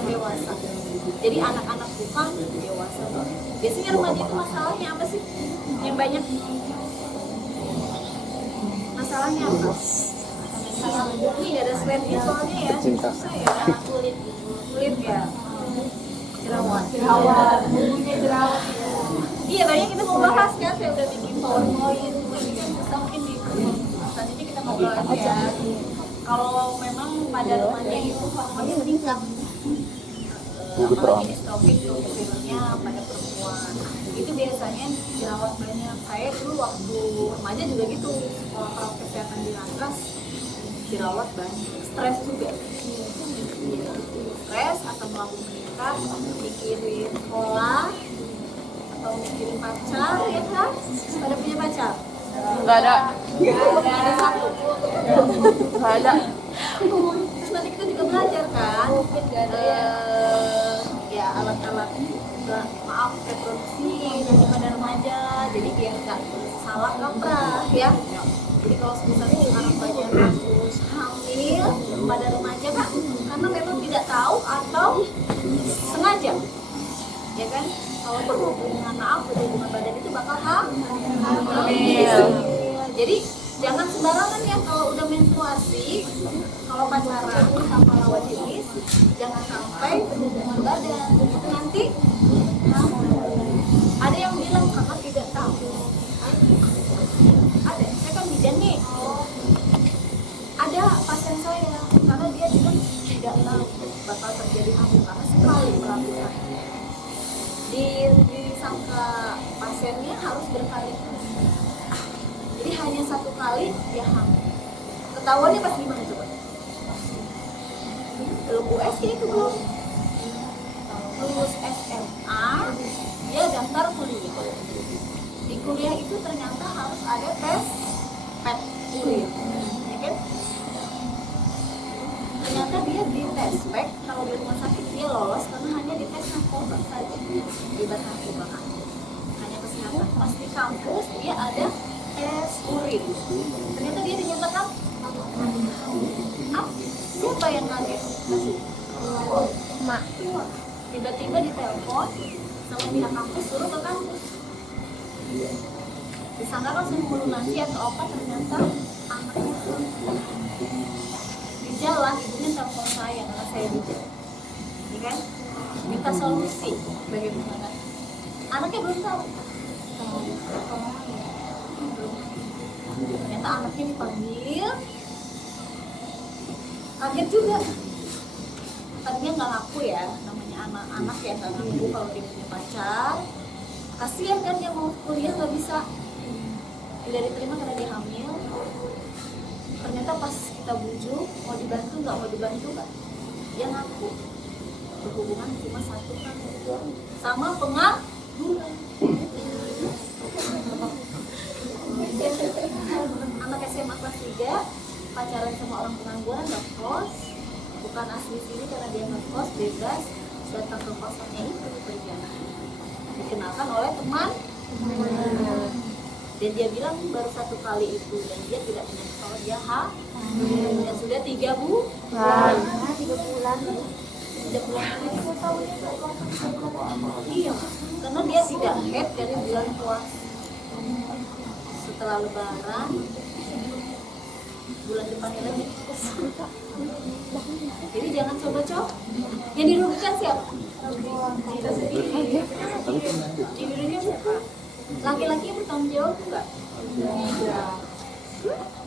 orang dewasa. Jadi anak-anak bukan dewasa. Biasanya remaja itu masalahnya apa sih? Yang banyak masalahnya apa? Ini nggak ada slide-nya soalnya ya. Susah ya. Kulit ya. Jerawat. Iya, tadinya kita mau bahas kan, saya udah bikin PowerPoint. Ini kan susah mungkin di selanjutnya kita ngobrol aja. Kalau memang pada remaja itu hormonnya meningkat, apalagi distrofik tuh filmnya pada perempuan, itu biasanya jerawat banyak. Saya dulu waktu remaja juga gitu, kalau kesehatan di Lantras jerawat banyak, stres juga, stres, asam lambung meningkat, mikirin sekolah atau mikirin pacar, ya kan? Pada punya pacar? Nggak ada. Nggak ada satu. Nggak ada. Terus nanti kita juga belajar kan, ya alat-alat maaf reproduksi nanti pada remaja, jadi biar nggak salah kaprah ya. Jadi kalau misalnya sekarang banyak kasus hamil pada remaja kan, karena memang tidak tahu atau sengaja, ya kan? Kalau berhubungan badan itu bakal hamil. Jadi jangan sembarangan ya kalau udah menstruasi, kalau pacaran sama lawan jenis, jangan sampai berhubungan badan. Itu nanti ada yang bilang kakak tidak tahu. Ada, saya kan bidan nih. Ada pasien saya karena dia bilang tidak tahu bakal terjadi hamil karena sekali melakukan. Disangka pasiennya harus berkali-kali. Jadi hanya satu kali dia hamil. Ketahuannya pas gimana coba? Belum US itu belum. Lulus SMA, dia daftar kuliah. Di kuliah itu ternyata harus ada tes PET urin, ya kan? Ternyata dia di tes PET, kalau di rumah sakit dia lolos karena hanya di tes narkoba saja, bebas narkoba kan. Hanya kesehatan. Pas di kampus dia ada tes urin, ternyata dia dinyatakan siapa yang kaget? Mak. Tiba-tiba ditelepon sama pihak kampus suruh ke kampus. Disangka kan suruh melunasi atau apa, ternyata anaknya di jalan, ibunya telepon saya karena saya di jalan, ya kan? Minta solusi bagaimana? Anaknya belum tahu. Ternyata anaknya dipanggil, kaget juga. Tadinya nggak ngaku ya, namanya anak-anak ya, nggak ngaku kalau dia punya pacar. Kasihan kan dia mau kuliah nggak bisa, tidak diterima karena dia hamil. Ternyata pas kita bujuk, mau dibantu nggak, dia ngaku berhubungan cuma 1 kali sama pengangguran. Anak SMA kelas 3 pacaran sama orang pengangguran, nggak kos, bukan asli sini karena dia nggak kos, bebas datang ke kosannya itu berjalan, dikenalkan oleh teman, dan dia bilang baru 1 kali itu dan dia tidak menyangka kalau dia dan sudah 3 bulan. 3 bulan iya, karena dia tidak head dari bulan puasa. Setelah lebaran bulan depannya lagi. Jadi jangan coba-coba. Yang dirugikan siapa? Kita sendiri. Dirugikan siapa? Laki-laki yang bertanggung jawab enggak? Tidak.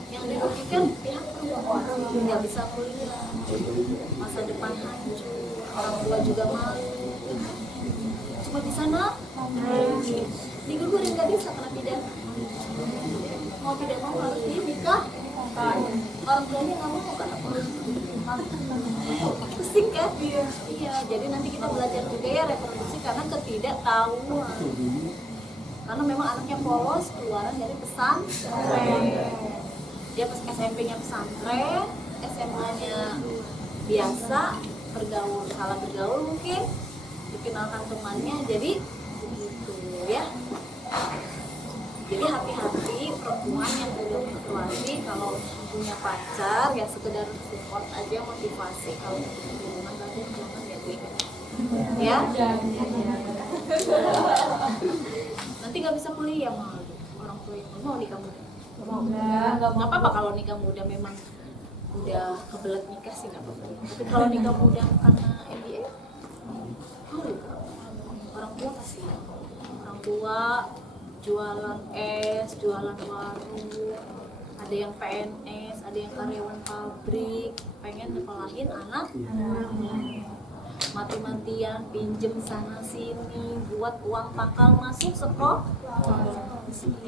Yang dirugikan pihak perempuan, nggak bisa kuliah, masa depan hancur, orang tua juga malu. Cuma di sana digugurin nggak bisa karena pidana. Mau tidak mau harus dinikah. Orang tuanya nggak mau karena pusing kan? Iya. Jadi nanti kita belajar juga ya reproduksi karena ketidaktahuan. Karena memang anaknya polos keluaran dari pesantren. Dia pas SMP-nya pesantren, SMA-nya biasa, salah bergaul mungkin, dikenalkan temannya, jadi begitu ya. Jadi hati-hati perempuan yang belum menstruasi, kalau punya pacar ya sekedar support aja, motivasi. Kalau hubungan badan jangan ya. ya. Nanti nggak bisa kuliah malu orang tua itu mau nikah muda. Nggak apa-apa kalau nikah muda memang udah kebelet nikah sih nggak apa-apa. Tapi kalau nikah muda karena MBA, malu orang tua pasti. Orang tua jualan es, jualan warung, ada yang PNS, ada yang karyawan pabrik, pengen nyekolahin anak, mati-matian pinjem sana sini buat uang pakal masuk sekolah,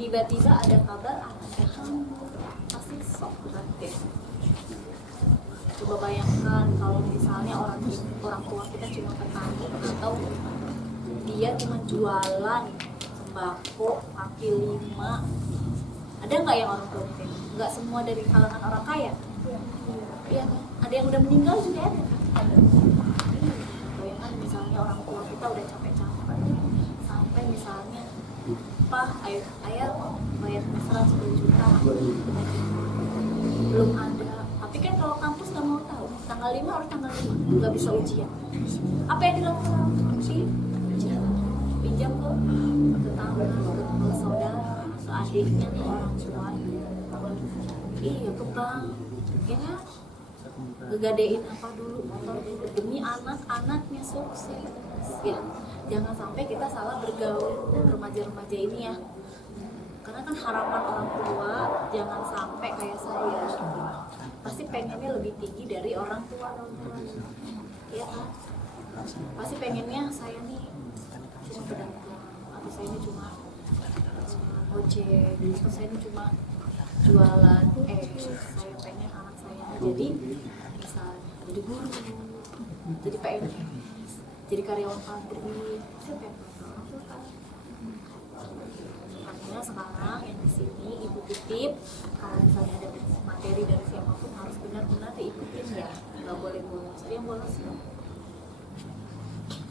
tiba-tiba ada kabar anaknya hamil, pasti sok berarti. Coba bayangkan kalau misalnya orang tua kita cuma petani atau dia cuma jualan sembako kaki lima, ada nggak yang orang tua kayak gitu? Nggak semua dari kalangan orang kaya. Iya kan? Ada yang udah meninggal juga ada kan? Bayangkan misalnya orang tua kita udah capek-capek sampai misalnya Pak, ayah bayar mesra 10 juta belum ada. Tapi kan kalau kampus nggak mau tahu tanggal 5 harus tanggal 5 nggak bisa ujian. Apa yang dilakukan? Pinjam ke tetangga, ke saudara, ke adiknya, ke orang tua. Iya, ke bank, ya kan? Ngegadein apa dulu motor demi anak-anaknya sukses. Ya, jangan sampai kita salah bergaul remaja-remaja ini ya. Karena kan harapan orang tua jangan sampai kayak saya. Pasti pengennya lebih tinggi dari orang tua. Iya kan? Pasti pengennya saya nih cuma pedagang, atau saya ini cuma ojek, atau saya ini cuma jualan. Saya pengen anak saya jadi misalnya jadi guru, jadi PNS, jadi karyawan pabrik. Saya pengen orang tua kan. Makanya sekarang yang di sini ibu titip, kalau misalnya ada materi dari siapapun harus benar-benar diikutin ya, nggak boleh bolos. Ada yang bolos ya.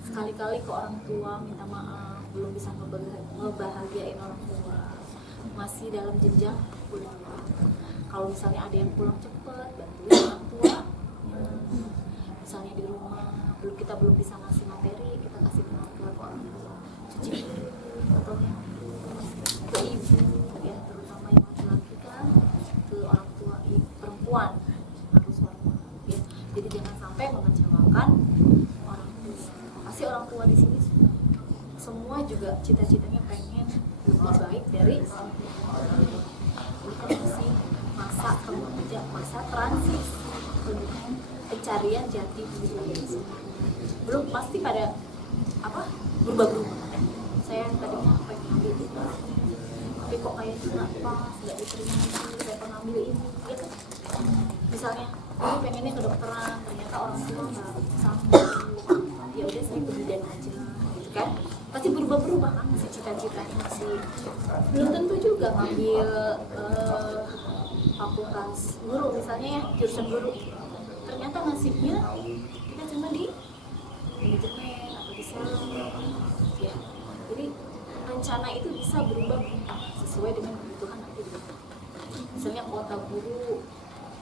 Sekali-kali ke orang tua minta maaf, belum bisa ngebahagiain orang tua, masih dalam jenjang kuliah. Kalau misalnya ada yang pulang cepat, bantuin orang tua. Misalnya di rumah kita belum bisa ngasih materi, kita kasih tenaga ke orang tua, cuci piring atau ke ibu ya, terutama yang laki-laki kan, ke orang tua perempuan harus hormat ya. Jadi jangan sampai mengecewakan orang tua. Pasti orang tua di sini semua juga cita-citanya pengen lebih baik dari itu masih masa remaja, masa transisi, pencarian jati diri. Belum pasti pada berubah-berubah. Saya tadinya pengen ambil itu, tapi kok kayaknya nggak pas, nggak diterima itu, saya pengen ambil ini ya kan? Misalnya aku pengennya kedokteran, ternyata orang tua nggak sanggup, ya udah saya ke bidan aja gitu kan. Pasti berubah-berubah kan, masih cita-citanya masih belum tentu juga ngambil fakultas guru misalnya ya, jurusan guru, ternyata nasibnya kita cuma di manajemen atau di sales ya. Jadi rencana itu bisa berubah sesuai dengan kebutuhan nanti. Misalnya kuota guru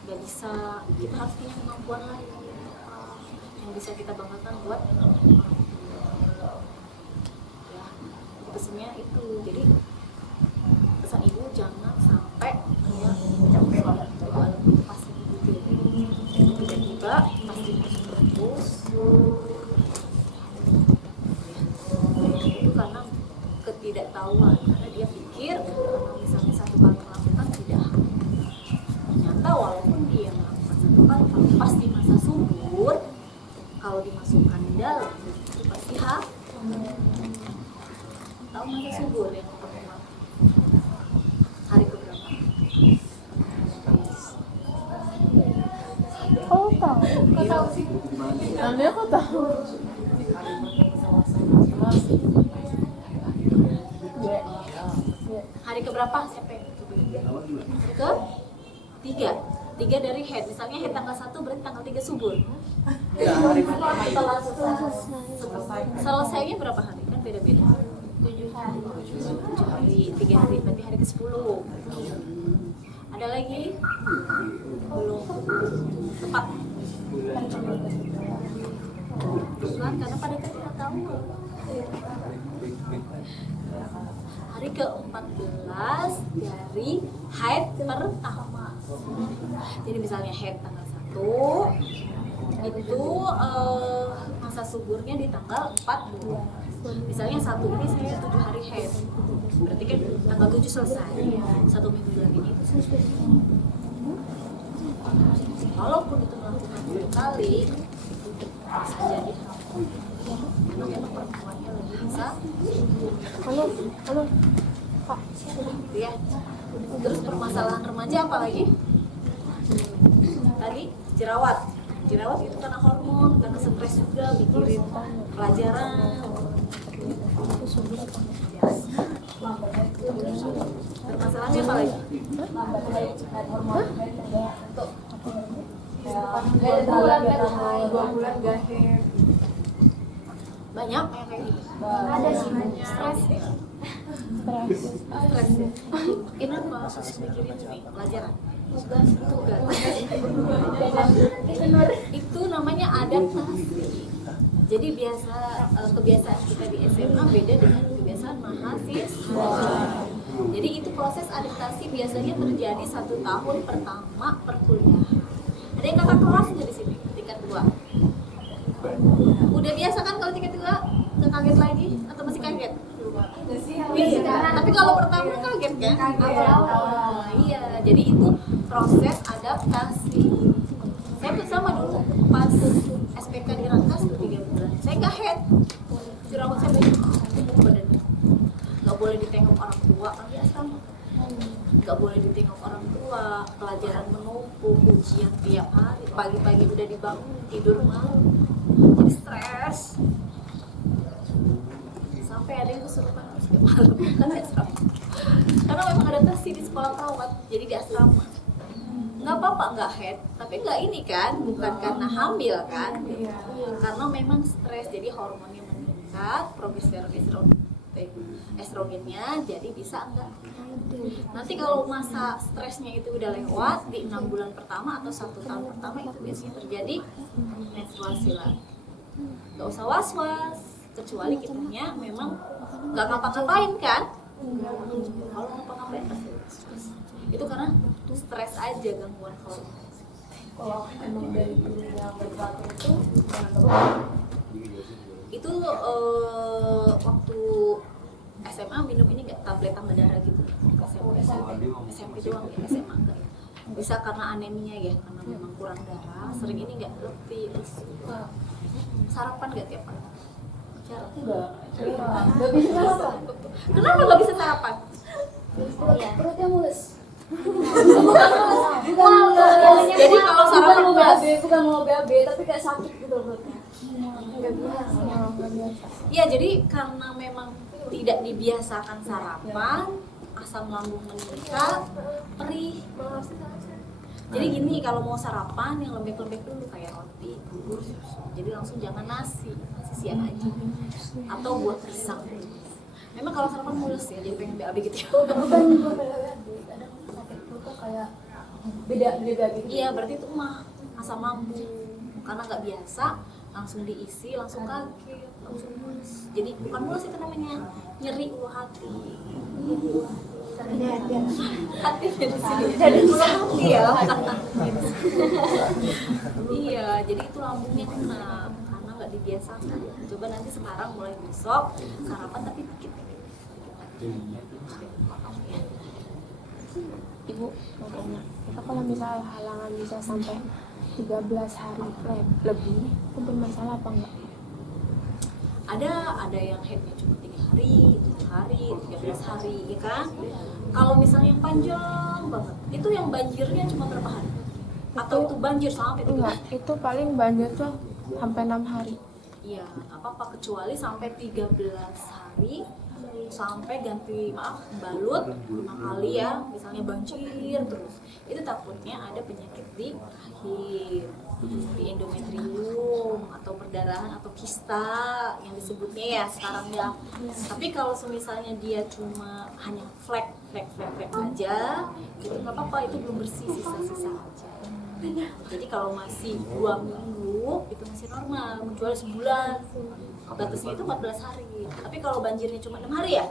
nggak bisa, kita harus punya kemampuan lain yang bisa kita banggakan buat ya. Pesannya itu, jadi pesan ibu jangan sampai kayak soal pas gitu, tiba-tiba pas di kampus itu karena ketidaktahuan, karena dia pikir kalau misalnya satu kali melakukan tidak, ternyata walaupun dia melakukan satu kali, kalau pas di masa subur, kalau dimasukkan di dalam itu pasti tahu masa subur yang pertama hari keberapa? Oh tahu. Kau tahu sih? Nanti aku tahu. Hari keberapa siapa yang hari ke? Tiga dari head. Misalnya head tanggal 1 berarti tanggal 3 subur. Selesainya berapa hari? Kan beda-beda. 7 hari, 3 hari, berarti hari ke-10. Ada lagi? Belum tepat. Bukan, karena pada ketidaktahuan. Hari ke-14 dari haid pertama. Jadi misalnya haid tanggal 1 itu masa suburnya di tanggal 14. Misalnya 1 ini saya 7 hari haid, berarti kan tanggal 7 selesai, 1 minggu lagi ini itu selesai. Walaupun itu melakukan 10 kali, bisa jadi hamil. Karena memang perempuannya lebih bisa. Halo, Kak. Ya. Terus permasalahan remaja apa lagi? Tadi jerawat. Jerawat itu karena hormon, karena stres juga, mikirin pelajaran. Permasalahannya apa lagi? Tuh. 2 bulan gak haid. Banyak yang kayak gitu. Ada sih banyak. Stres ya. Stres. Stres ya. Kenapa harus mikirin nih pelajaran? Tugas. Itu namanya adaptasi. Jadi kebiasaan kita di SMA beda dengan kebiasaan mahasiswa. Jadi itu proses adaptasi biasanya terjadi 1 tahun pertama perkuliahan. Ada yang kakak kelas nggak di sini tingkat 2? Udah biasa kan kalau tingkat 2? Nggak kaget lagi atau masih kaget? Iya, tapi kalau pertama kaget kan? Iya, jadi itu proses adaptasi. Saya tuh sama dulu pas SPK di Rangkas tuh 3 bulan. Saya nggak head, jerawat saya banyak, badannya. Nggak boleh ditengok orang tua kan di asrama. Nggak boleh ditengok orang tua, pelajaran menumpuk, ujian tiap hari, pagi-pagi udah dibangun tidur malam, jadi stres. Sampai ada yang kesurupan harus tiap malam kan di asrama. Karena memang adaptasi di sekolah perawat, jadi di asrama. Nggak apa-apa nggak head, tapi nggak ini kan, bukan karena hamil kan, karena memang stres, jadi hormonnya meningkat, estrogennya, jadi bisa enggak. Nanti kalau masa stresnya itu udah lewat di 6 bulan pertama atau 1 tahun pertama itu biasanya terjadi menstruasi lagi. Nggak usah was-was, kecuali kitanya memang nggak ngapa-ngapain kan. Kalau ngapa-ngapain pasti stres. Itu karena stres aja, gangguan hormon. Kalau emang dari gurunya berbakat itu waktu SMA minum ini nggak tablet tambah darah gitu. SMP doang ya, SMA enggak. Bisa karena anemia ya, karena memang kurang darah, sering ini nggak letih. Sarapan nggak tiap pagi? enggak bisa sarapan. Kenapa nggak bisa sarapan? Perutnya mulus. Jadi kalau sarapan bukan mau BAB tapi kayak sakit gitu perutnya. Enggak biasa. ya, jadi karena memang tidak dibiasakan sarapan, asam lambung meningkat, perih. Jadi gini, kalau mau sarapan yang lembek-lembek dulu kayak roti, bubur, susu. Jadi langsung jangan nasi siang aja. Atau buah pisang. Memang kalau sarapan mulus ya, jadi pengen BAB gitu. Bukan BAB, kadang sakit perutnya kayak beda gitu. Iya, berarti itu mah asam lambung. Karena nggak biasa, langsung diisi, langsung kaget, langsung mulus. Jadi bukan mulus, itu namanya nyeri ulu hati. Hati di sini. Jadi ulu hati ya. Iya, jadi itu lambungnya kena karena nggak dibiasakan. Coba nanti sekarang mulai besok sarapan tapi dikit. Ibu, mau tanya, kita kalau misalnya halangan bisa sampai 13 hari lebih, itu bermasalah apa enggak? Ada yang headnya cuma 3 hari, 7 hari, 13 hari, ya kan? Kalau misalnya yang panjang banget, itu yang banjirnya cuma berapa hari? Atau itu banjir sampai 3 Enggak, hari? itu paling banjir tuh sampai 6 hari. Iya, apa-apa kecuali sampai 13 hari sampai ganti balut 5 kali ya, misalnya banjir terus, itu takutnya ada penyakit di rahim, di endometrium atau perdarahan atau kista yang disebutnya ya sekarang ya. Tapi kalau misalnya dia cuma hanya flek aja, itu nggak apa-apa, itu belum bersih, sisa-sisa aja. Jadi kalau masih 2 minggu itu masih normal, menjual sebulan. Batasnya itu 14 hari. Tapi kalau banjirnya cuma 6 hari ya,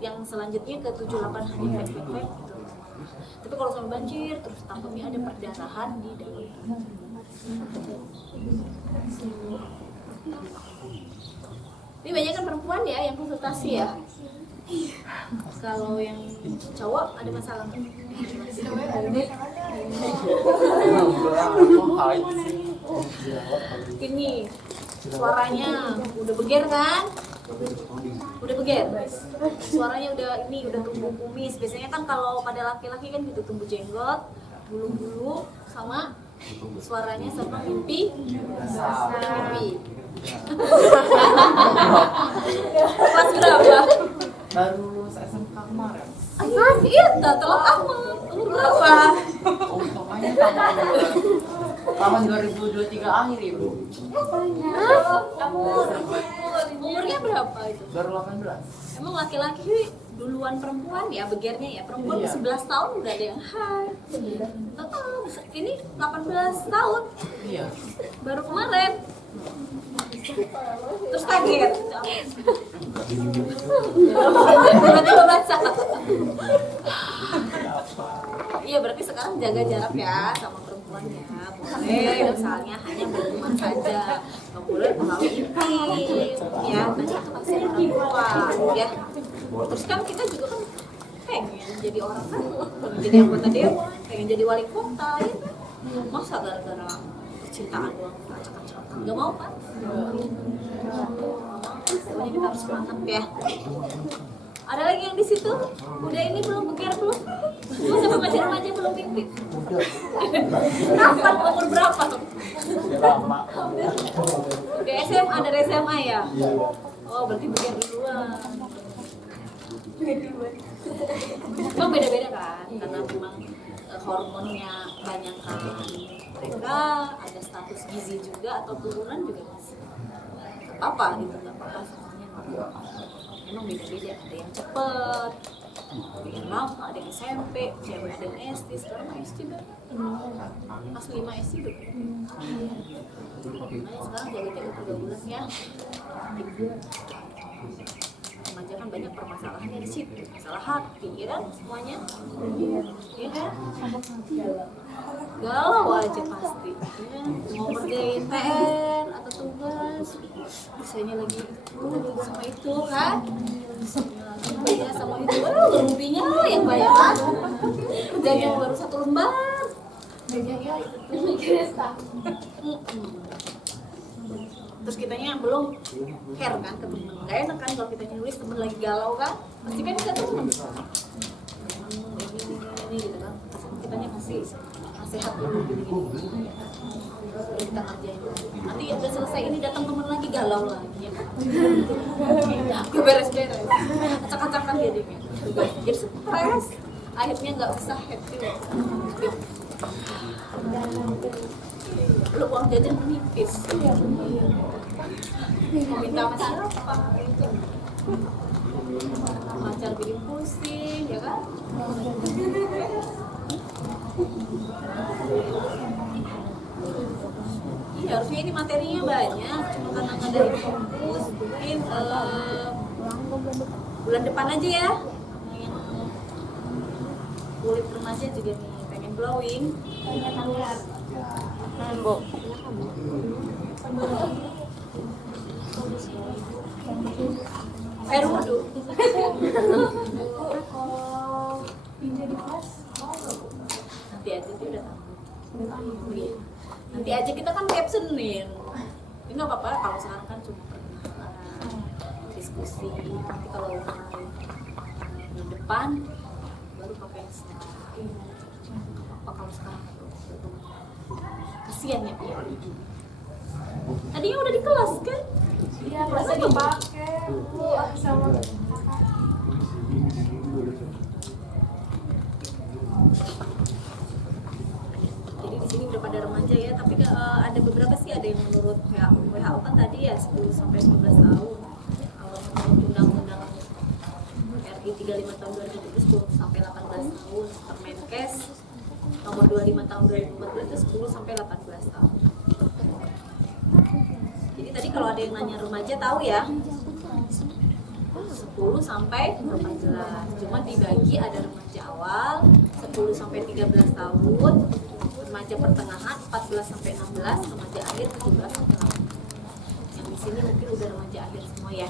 yang selanjutnya ke 7-8 hari gitu. Tapi kalau sampai banjir terus takutnya ada perdarahan di dalam. Ini banyak kan perempuan ya yang konsultasi ya. Kalau yang cowok ada masalah nggak? Ini suaranya udah beger kan? Udah beger. Suaranya udah tumbuh kumis. Biasanya kan kalau pada laki-laki kan gitu tumbuh jenggot, bulu-bulu sama suaranya sama mimpi. Mimpi. Kelas berapa? Baru lulus SMK kemarin. Iya, telat amat. Umur berapa? Pokoknya tahun 2023 akhir ibu. Umurnya berapa itu? Baru 18. Emang laki-laki duluan perempuan ya, begernya ya. Perempuan Iya. 11 tahun udah ada yang hai. Ini 18 tahun. Iya. Baru kemarin. Terus kaget. Tiba-tiba baca. Iya, berarti sekarang jaga jarak ya sama perempuannya. Boleh misalnya hanya berteman saja. Nggak boleh terlalu intim. Ya, nanti itu pasti orang tua. Ya. Terus kan kita juga kan pengen jadi orang kan, pengen jadi anggota dewan, pengen jadi wali kota, ya kan? Masa gara-gara percintaan doang acak-acakan? Nggak mau kan? Pokoknya kita harus mantap ya. Ada lagi yang di situ? Udah ini belum beker belum? Mau sampai masih remaja belum pipit? Kapan? Umur berapa? Lama. Udah SMA, dari SMA ya? Oh, berarti beker duluan. Memang beda-beda kan? Karena memang hormonnya banyak kan. Mereka ada status gizi juga atau turunan juga masih apa gitu, nggak apa-apa semuanya normal. Memang beda-beda, ada yang cepet, ada yang lama, ada yang SMP, cewek ada yang SD, sekarang SD banyak. Pas 5 SD udah. Makanya sekarang jaga-jaga 3 bulan ya. Remaja kan banyak permasalahannya di situ, masalah hati, ya kan semuanya, ya kan? Galau aja pasti, ya. Mau ngerjain PR atau tugas, bisanya lagi itu sama itu kan, kerjanya sama itu, rupinya yang banyak kan, kerjanya baru 1 lembar, kerjanya itu mikirnya terus kitanya belum care kan ke temen, nggak enak kan kalau kita nulis temen lagi galau kan, pasti kan kita temen ini gitu kan, kitanya kasih nasihat dulu gini kita kerjain, nanti udah selesai ini datang temen lagi galau lagi ya kan, beres-beres acak-acakan jadinya, jadi stres, akhirnya nggak bisa happy. Lu uang jajan menipis, mau minta sama siapa itu, pacar bikin pusing ya kan. Iya, harusnya ini materinya banyak, cuma karena nggak ada yang fokus, mungkin bulan depan aja ya. Kulit remaja juga nih pengen glowing. Bu. Air wudhu. Nanti aja dia udah tahu. Iya. Nanti aja kita kan captionin. Ini nggak apa-apa kalau sekarang kan cuma perkenalan, diskusi. Nanti kalau bulan depan baru pakai slide. Apa kalau sekarang? Kasian ya Pia. Tadinya udah di kelas kan? Iya, kelasnya dipakai. Bu, aku sama Jadi di sini udah pada remaja ya, tapi ada beberapa sih, ada yang menurut WHO kan tadi ya 10 sampai 15 tahun. Kalau menurut undang-undang RI 35 tahun 2010 sampai 18 tahun, Permenkes nomor 25 tahun 2014 itu 10 sampai 18 tahun. kalau ada yang nanya remaja tahu ya, 10 sampai 14. Cuma dibagi ada remaja awal 10 sampai 13 tahun, remaja pertengahan 14 sampai 16, remaja akhir 17 sampai 18. Yang di sini mungkin udah remaja akhir semua ya,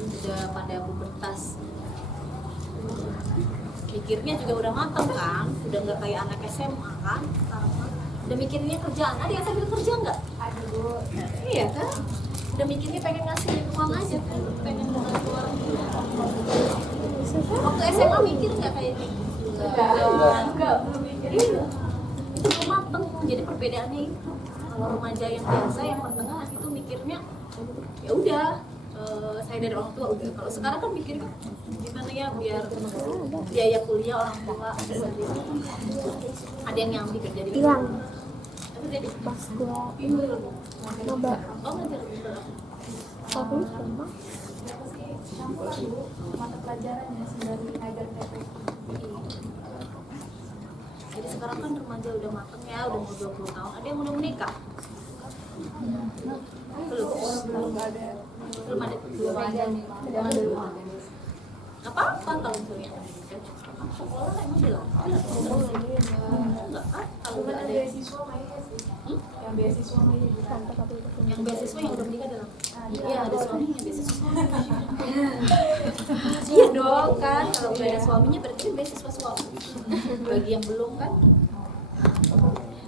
udah pada pubertas. Mikirnya juga udah matang kan, udah nggak kayak anak SMA kan sekarang mah. Udah mikirnya kerjaan, ada yang sambil kerja nggak? Ada Bu. Iya kan? Udah mikirnya pengen ngasih uang aja kan, pengen membantu orang tua. Waktu SMA mikir nggak kayak gitu? Enggak, belum mikir. Iya, itu belum mateng. Jadi perbedaannya itu, kalau remaja yang biasa, yang pertengahan itu mikirnya ya udah, saya dari orang tua udah. Kalau sekarang kan mikirnya gimana ya biar biaya kuliah orang tua ada yang nyambi kerja di hilang apa jadi pas gua nambah nyoba oh ngajar di berapa? tapi cuma Mata pelajarannya sembari ngajar TP. Jadi sekarang kan remaja udah mateng ya, udah mau 20 tahun. Ada yang udah menikah? Belum. Belum ada. Belum ada. Belum ada nih. Jangan dulu. Apa kalau misalnya menikah? Sekolah emang belum? Enggak kan? Kalau nggak ada beasiswa kayaknya sih. Yang beasiswa kayaknya bisa. yang beasiswa yang udah menikah dalam. Iya ada suaminya beasiswa. Iya dong kan, kalau nggak ada suaminya berarti kan beasiswa suami. Bagi yang belum kan.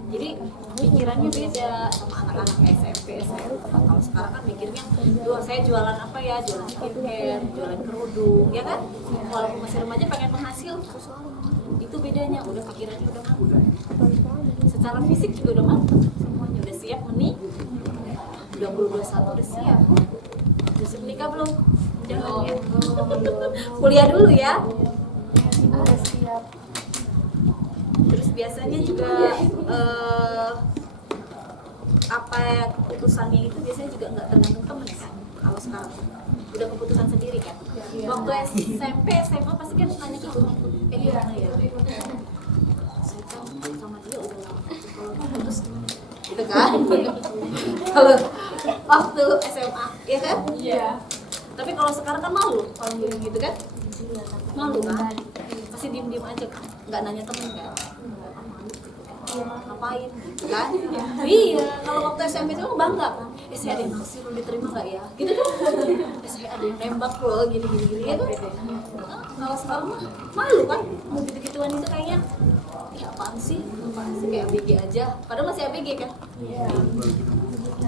Jadi pikirannya beda sama anak-anak SMP, SMA. Kalau sekarang kan mikirnya, duh saya jualan apa ya, jualan skincare, jualan kerudung, ya kan? Walaupun masih remaja pengen menghasil, itu bedanya. Udah pikirannya udah matang. Secara fisik juga udah matang, semuanya udah siap menikah. 2021 udah siap. Udah siap menikah belum? Jangan ya. Kuliah dulu ya. udah siap. Terus biasanya juga apa keputusannya itu biasanya juga nggak tergantung temen kan. Kalau sekarang udah keputusan sendiri kan. Waktu SMP, SMA pasti kan nanya ke orang tua, gimana ya? Saya kan sama dia udah lama. Kalau putus gitu kan. Kalau waktu SMA, ya kan? Iya. Tapi kalau sekarang kan malu kalau gitu kan? Malu kan? Pasti diem-diem aja kan? Nggak nanya temen kan? Ngapain gitu kan? Iya, kalau waktu SMP itu bangga kan? Saya ada yang naksir, lo diterima nggak ya? Gitu kan? Saya ada yang nembak lo, gini-gini ya kan? Kalau sekarang mah malu kan? Mau gitu-gituan itu kayaknya ya apaan sih? Kayak ABG aja, padahal masih ABG kan?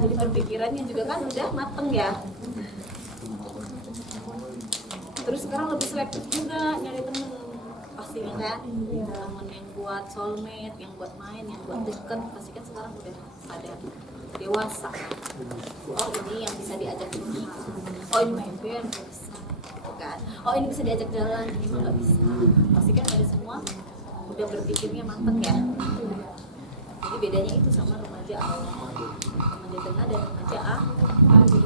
Jadi berpikirannya juga kan udah mateng ya. Terus sekarang lebih selektif juga nyari temen pastinya kan, temen yang buat soulmate, yang buat main, yang buat deket, pasti kan sekarang udah ada dewasa. Oh ini yang bisa diajak ini, oh ini main band nggak bisa, gitu kan? Oh ini bisa diajak jalan, ini mah nggak bisa. Pasti kan pada semua udah berpikirnya mateng ya. Jadi bedanya itu sama remaja awal, remaja tengah dan remaja akhir.